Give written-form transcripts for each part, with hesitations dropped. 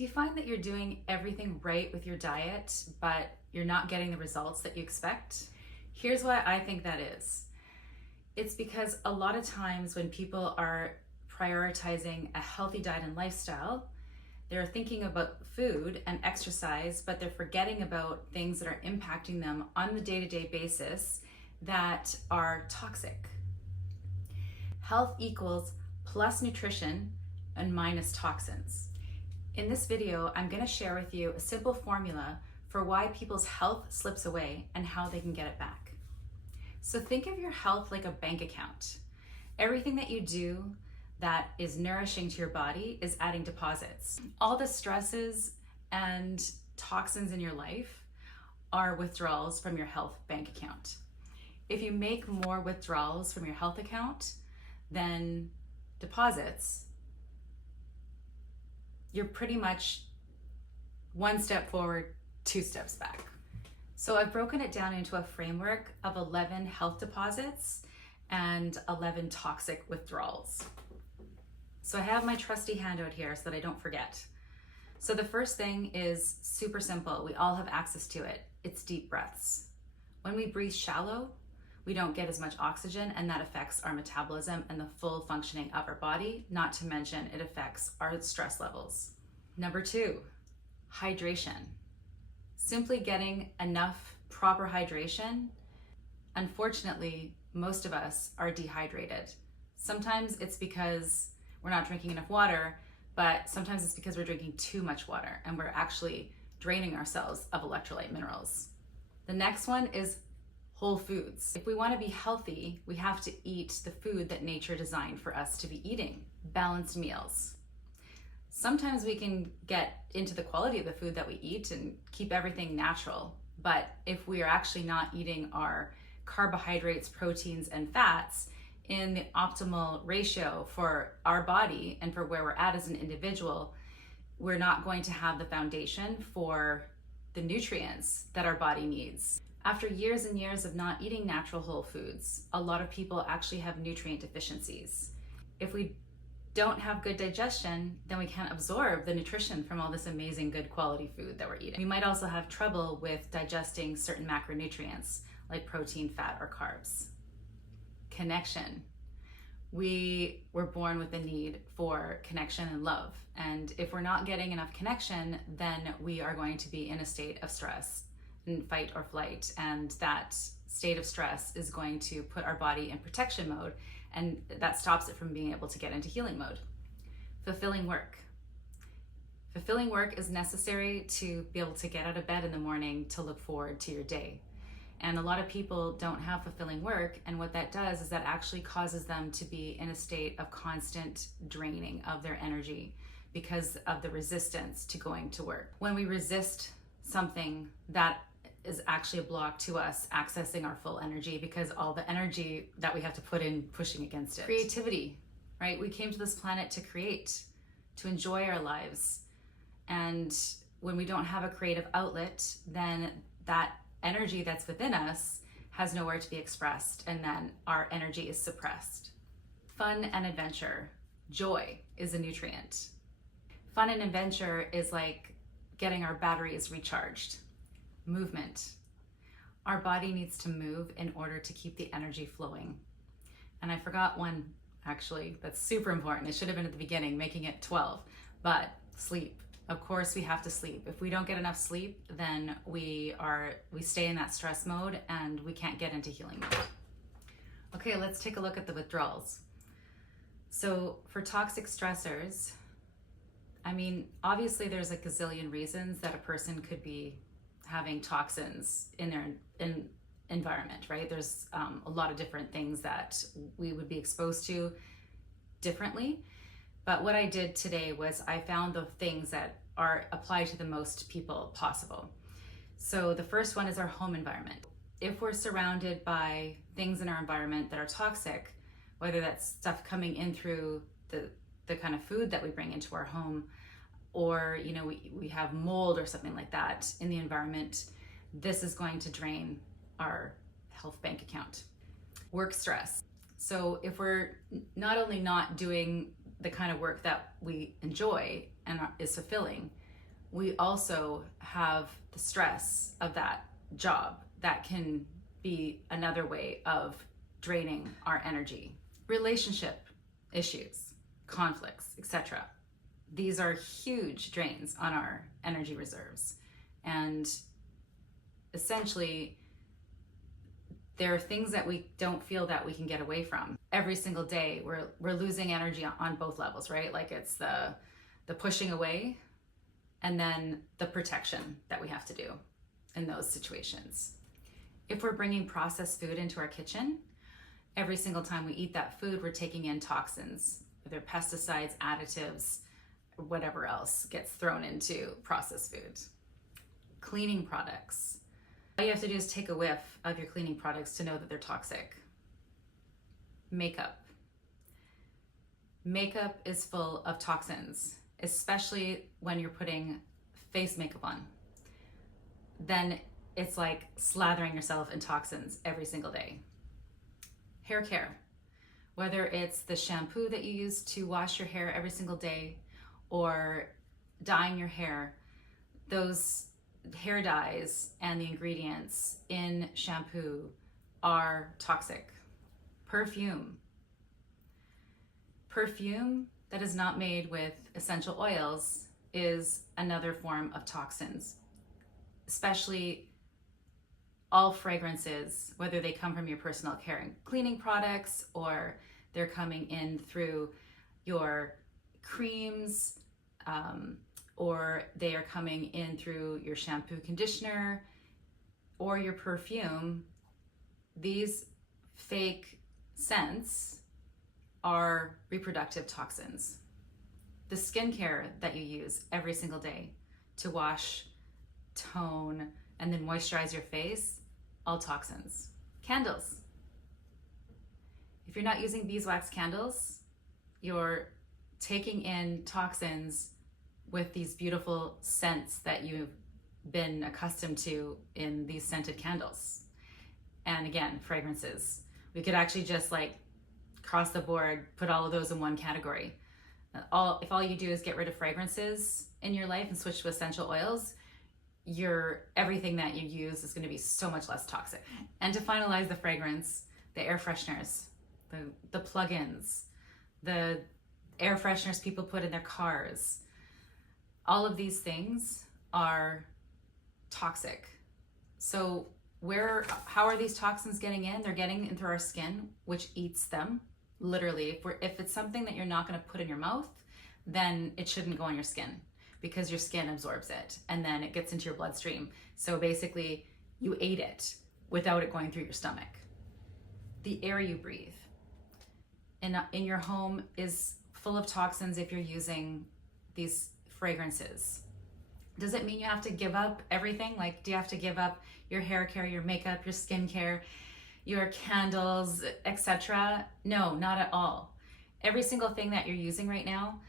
Do you find that you're doing everything right with your diet, but you're not getting the results that you expect? Here's why I think that is. It's because a lot of times when people are prioritizing a healthy diet and lifestyle, they're thinking about food and exercise, but they're forgetting about things that are impacting them on the day-to-day basis that are toxic. Health equals plus nutrition and minus toxins. In this video, I'm going to share with you a simple formula for why people's health slips away and how they can get it back. So think of your health like a bank account. Everything that you do that is nourishing to your body is adding deposits. All the stresses and toxins in your life are withdrawals from your health bank account. If you make more withdrawals from your health account than deposits, you're pretty much one step forward, two steps back. So I've broken it down into a framework of 11 health deposits and 11 toxic withdrawals. So I have my trusty handout here so that I don't forget. So the first thing is super simple. We all have access to it. It's deep breaths. When we breathe shallow, we don't get as much oxygen, and that affects our metabolism and the full functioning of our body, not to mention it affects our stress levels. Number 2, hydration. Simply getting enough proper hydration. Unfortunately, most of us are dehydrated. Sometimes it's because we're not drinking enough water, but sometimes it's because we're drinking too much water and we're actually draining ourselves of electrolyte minerals. The next one is whole foods. If we want to be healthy, we have to eat the food that nature designed for us to be eating. Balanced meals. Sometimes we can get into the quality of the food that we eat and keep everything natural, but if we are actually not eating our carbohydrates, proteins, and fats in the optimal ratio for our body and for where we're at as an individual, we're not going to have the foundation for the nutrients that our body needs. After years and years of not eating natural whole foods, a lot of people actually have nutrient deficiencies. If we don't have good digestion, then we can't absorb the nutrition from all this amazing good quality food that we're eating. We might also have trouble with digesting certain macronutrients like protein, fat, or carbs. Connection. We were born with a need for connection and love. And if we're not getting enough connection, then we are going to be in a state of stress and fight or flight. And that state of stress is going to put our body in protection mode, and that stops it from being able to get into healing mode. Fulfilling work. Fulfilling work is necessary to be able to get out of bed in the morning to look forward to your day. And a lot of people don't have fulfilling work, and what that does is that actually causes them to be in a state of constant draining of their energy because of the resistance to going to work. When we resist something, that is actually a block to us accessing our full energy, because all the energy that we have to put in pushing against it. Creativity, right? We came to this planet to create, to enjoy our lives. And when we don't have a creative outlet, then that energy that's within us has nowhere to be expressed, and then our energy is suppressed. Fun and adventure. Joy is a nutrient. Fun and adventure is like getting our batteries recharged. Movement. Our body needs to move in order to keep the energy flowing. And I forgot one, actually, that's super important. It should have been at the beginning, making it 12, but sleep. Of course, we have to sleep. If we don't get enough sleep, then we stay in that stress mode and we can't get into healing mode. Okay, let's take a look at the withdrawals. So for toxic stressors, I mean, obviously there's a gazillion reasons that a person could be having toxins in their environment, right? There's a lot of different things that we would be exposed to differently. But what I did today was I found the things that are applied to the most people possible. So the first one is our home environment. If we're surrounded by things in our environment that are toxic, whether that's stuff coming in through the kind of food that we bring into our home, or we have mold or something like that in the environment, this is going to drain our health bank account. Work stress. So if we're not only not doing the kind of work that we enjoy and is fulfilling, we also have the stress of that job that can be another way of draining our energy. Relationship issues, conflicts, etc. These are huge drains on our energy reserves. And essentially, there are things that we don't feel that we can get away from. Every single day, we're losing energy on both levels, right? Like it's the pushing away and then the protection that we have to do in those situations. If we're bringing processed food into our kitchen, every single time we eat that food, we're taking in toxins, whether pesticides, additives, or whatever else gets thrown into processed food. Cleaning products. All you have to do is take a whiff of your cleaning products to know that they're toxic. Makeup. Makeup is full of toxins, especially when you're putting face makeup on. Then it's like slathering yourself in toxins every single day. Hair care. Whether it's the shampoo that you use to wash your hair every single day or dyeing your hair, those hair dyes and the ingredients in shampoo are toxic. Perfume. Perfume that is not made with essential oils is another form of toxins, especially all fragrances, whether they come from your personal care and cleaning products or they're coming in through your creams, or they are coming in through your shampoo, conditioner, or your perfume. These fake scents are reproductive toxins. The skincare that you use every single day to wash, tone, and then moisturize your face, all toxins. Candles. If you're not using beeswax candles, you're taking in toxins with these beautiful scents that you've been accustomed to in these scented candles. And again, fragrances. We could actually just like across the board, put all of those in one category. If all you do is get rid of fragrances in your life and switch to essential oils, everything that you use is going to be so much less toxic. And to finalize the fragrance, the air fresheners, the plugins, the air fresheners people put in their cars, all of these things are toxic. So how are these toxins getting in? They're getting in through our skin, which eats them. Literally, if it's something that you're not going to put in your mouth, then it shouldn't go on your skin because your skin absorbs it and then it gets into your bloodstream. So basically, you ate it without it going through your stomach. The air you breathe in your home is full of toxins if you're using these fragrances. Does it mean you have to give up everything? Like, do you have to give up your hair care, your makeup, your skincare, your candles, etc.? No, not at all. Every single thing that you're using right now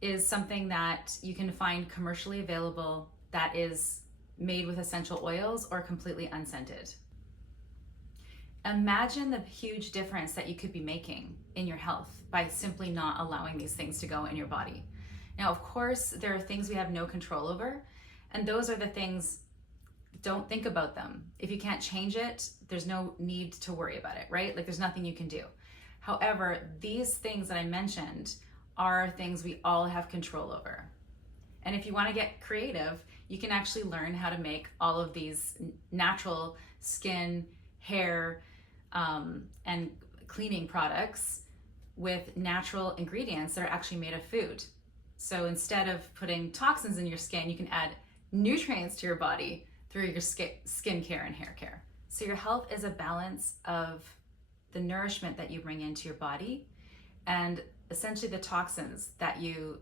is something that you can find commercially available that is made with essential oils or completely unscented. Imagine the huge difference that you could be making in your health by simply not allowing these things to go in your body. Now, of course, there are things we have no control over, and those are the things, don't think about them. If you can't change it, there's no need to worry about it, right? Like there's nothing you can do. However, these things that I mentioned are things we all have control over. And if you want to get creative, you can actually learn how to make all of these natural skin, hair, and cleaning products with natural ingredients that are actually made of food. So instead of putting toxins in your skin, you can add nutrients to your body through your skin care and hair care. So your health is a balance of the nourishment that you bring into your body and essentially the toxins that you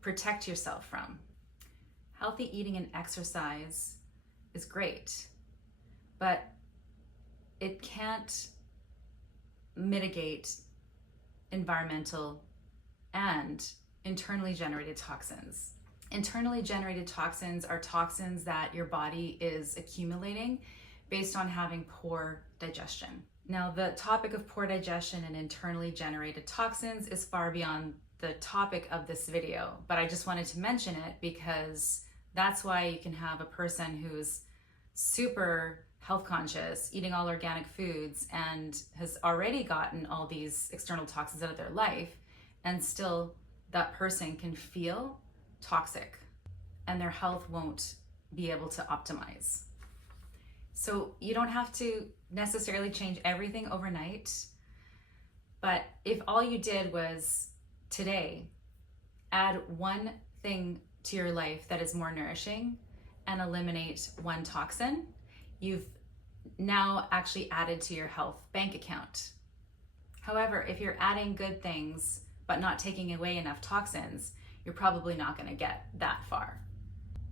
protect yourself from. Healthy eating and exercise is great, but it can't mitigate environmental and internally generated toxins. Internally generated toxins are toxins that your body is accumulating based on having poor digestion. Now, the topic of poor digestion and internally generated toxins is far beyond the topic of this video, but I just wanted to mention it because that's why you can have a person who's super health conscious, eating all organic foods, and has already gotten all these external toxins out of their life, and still that person can feel toxic and their health won't be able to optimize. So you don't have to necessarily change everything overnight, but if all you did was today add one thing to your life that is more nourishing and eliminate one toxin, you've now actually added to your health bank account. However, if you're adding good things but not taking away enough toxins, you're probably not going to get that far.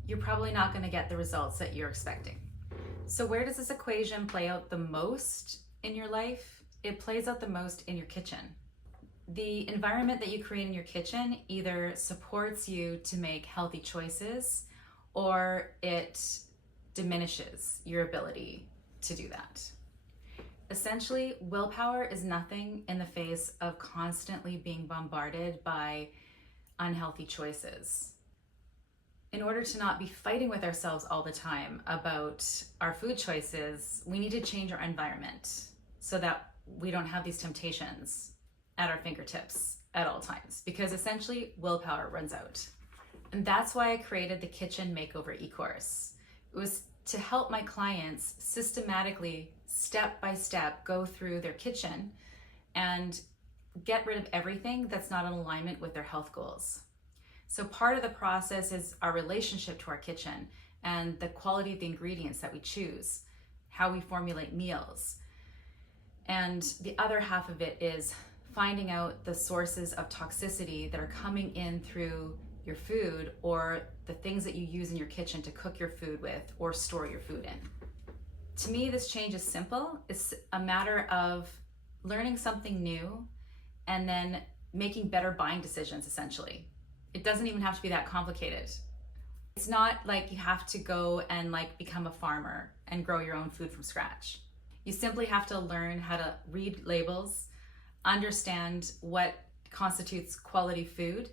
You're probably not going to get the results that you're expecting. So where does this equation play out the most in your life? It plays out the most in your kitchen. The environment that you create in your kitchen either supports you to make healthy choices or it diminishes your ability to do that. Essentially, willpower is nothing in the face of constantly being bombarded by unhealthy choices. In order to not be fighting with ourselves all the time about our food choices, we need to change our environment so that we don't have these temptations at our fingertips at all times, because essentially willpower runs out. And that's why I created the Kitchen Makeover e-course. It was to help my clients systematically, step by step, go through their kitchen and get rid of everything that's not in alignment with their health goals. So part of the process is our relationship to our kitchen and the quality of the ingredients that we choose, how we formulate meals. And the other half of it is finding out the sources of toxicity that are coming in through your food or the things that you use in your kitchen to cook your food with or store your food in. To me, this change is simple. It's a matter of learning something new and then making better buying decisions, essentially. It doesn't even have to be that complicated. It's not like you have to go and become a farmer and grow your own food from scratch. You simply have to learn how to read labels, understand what constitutes quality food,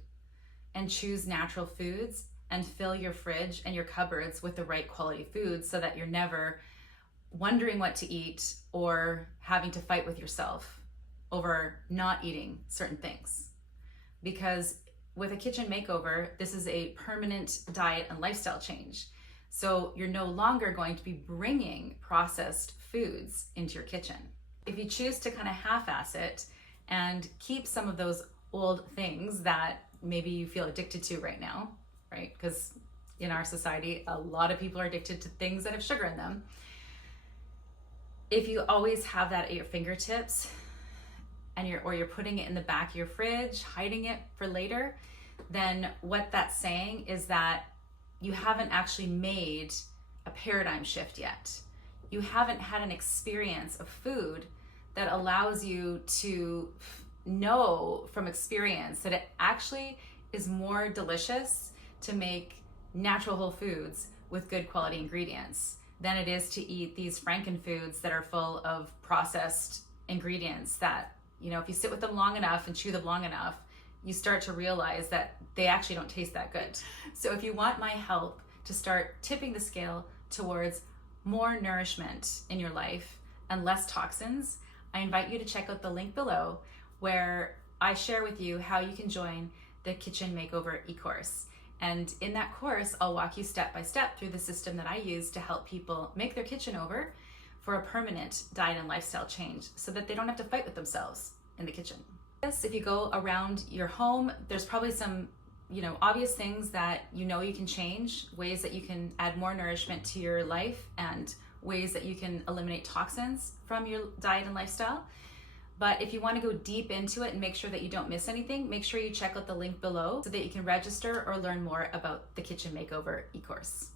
and choose natural foods and fill your fridge and your cupboards with the right quality foods so that you're never wondering what to eat or having to fight with yourself over not eating certain things. Because with a kitchen makeover, this is a permanent diet and lifestyle change. So you're no longer going to be bringing processed foods into your kitchen. If you choose to kind of half-ass it and keep some of those old things that maybe you feel addicted to right now, right? Because in our society, a lot of people are addicted to things that have sugar in them. If you always have that at your fingertips and you're putting it in the back of your fridge, hiding it for later, then what that's saying is that you haven't actually made a paradigm shift yet. You haven't had an experience of food that allows you to know from experience that it actually is more delicious to make natural whole foods with good quality ingredients than it is to eat these frankenfoods that are full of processed ingredients that, if you sit with them long enough and chew them long enough, you start to realize that they actually don't taste that good. So if you want my help to start tipping the scale towards more nourishment in your life and less toxins, I invite you to check out the link below where I share with you how you can join the Kitchen Makeover e-course. And in that course, I'll walk you step by step through the system that I use to help people make their kitchen over for a permanent diet and lifestyle change so that they don't have to fight with themselves in the kitchen. If you go around your home, there's probably some obvious things that you can change, ways that you can add more nourishment to your life and ways that you can eliminate toxins from your diet and lifestyle. But if you want to go deep into it and make sure that you don't miss anything, make sure you check out the link below so that you can register or learn more about the Kitchen Makeover e-course.